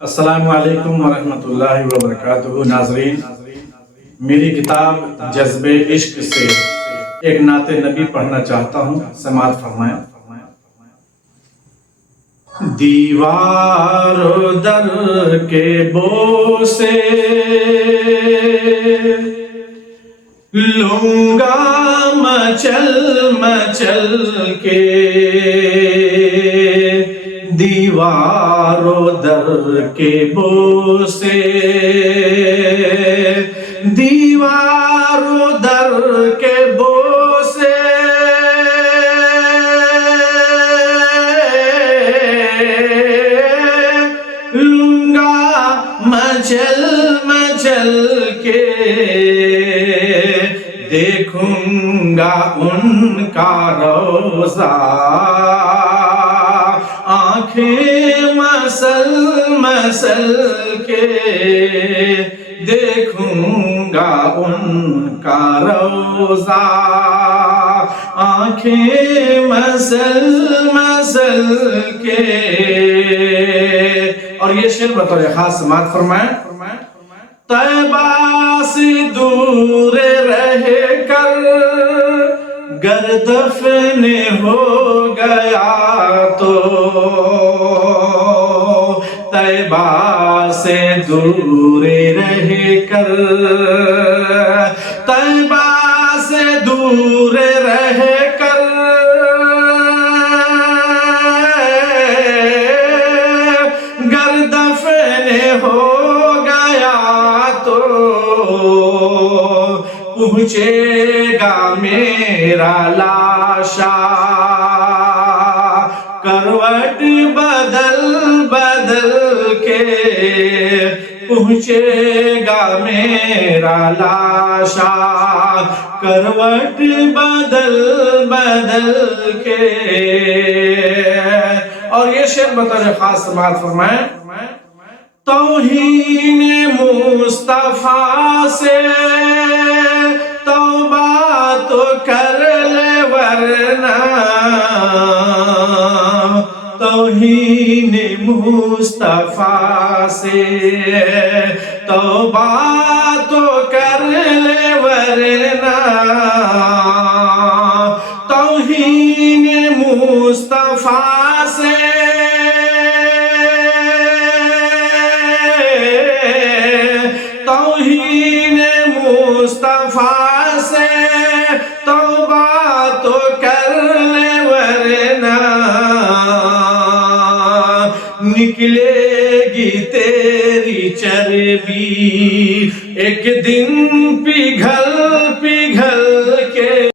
السلام علیکم ورحمۃ اللہ وبرکاتہ۔ ناظرین، میری کتاب جذب عشق سے ایک نعت نبی پڑھنا چاہتا ہوں، سماعت فرمائیں۔ دیوار و در کے بوسے لوں گا مچل مچل کے، دیوار و در کے بوسے، دیوار و در کے بوسے، لوں گا مچل مچل کے، دیکھوں گا ان کا روضہ، آنکھیں مسل مسل کے، دیکھوں گا ان کا روضہ، آنکھیں مسل مسل کے۔ اور یہ شعر بطور خاص سماعت فرمائیں۔ طیبہ سے دور رہ کر گر دفن ہو گیا تو، طیبہ سے دور رہ کر، طیبہ سے دور رہ کر، گر دفن ہو گیا تو، پہنچے گا میرا لاشا کروٹ بدل بدل کے، پہنچے گا میرا لاشا کروٹ بدل بدل کے۔ اور یہ شعر بطور خاص سماعت فرمائیں۔ توہین مصطفیٰ سے توبہ تو کر لے ورنہ، توہین مصطفیٰ سے توبہ تو کر لے ورنہ، توہین مصطفیٰ سے توہین مصطفیٰ سے توبہ تو کر لے ورنہ، نکلے گی تیری چربی ایک دن پگھل